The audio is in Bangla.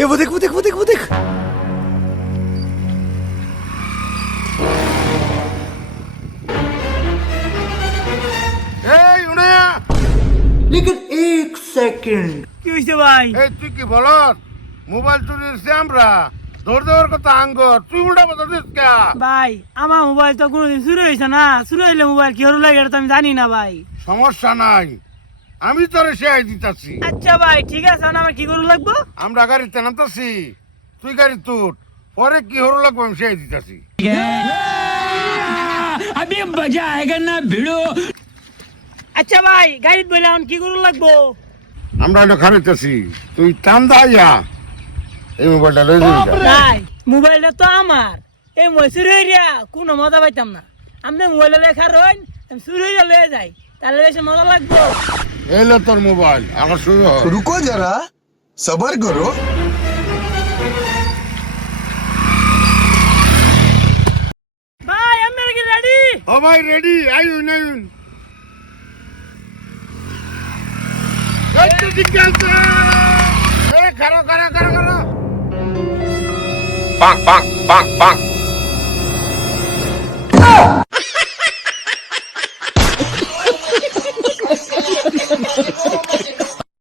ए वो देख वो देख वो देख वो देख এই উনায়া लेकिन एक सेकंड কি হইছে ভাই? এই তুই কি বলত মোবাইল চুরি হচ্ছে আমরা ধর দেওয়ার কথা আঙ্গ তুই উল্টা কথা দিস কা ভাই আমার মোবাইল তো কোনোদিন চুরি হয়েছে না, চুরি হইলে মোবাইল কি হলো লাগে এটা তো আমি জানি না ভাই। সমস্যা নাই আমি তোরে শেয়ার দিতাছি আচ্ছা ভাই ঠিক আছে, এখন আমার কি করু লাগবো? আমরা গাড়িতে নামতাছি তুই গাড়ি তুট পরে কি হরো লাগবো আমি শেয়ার দিতাছি अभी मजा आएगा ना भिड़ो। আচ্ছা ভাই গাড়িত বইলে এখন কি করু লাগবো? আমরা এটা খারিতেছি তুই টান দাইয়া এই মোবাইলটা লই যাবি ভাই মোবাইলটা তো আমার, এই মোবাইল চুরি হইয়া কোনো মজা পাইতাম না। আপনি মোবাইলে লেখা রইন, আমি চুরি হইয়া লয়ে যাই, তাহলে বেশি মজা লাগবো। এলো তোর মোবাইল আমার শুরু হয় रुको जरा सबर करो ভাই আপনারা কি রেডি? ও ভাই রেডি আইউন আইউন এই তো জিজ্ঞাসা এই খারো খারো খারো খারো bonk, bonk, bonk, bonk.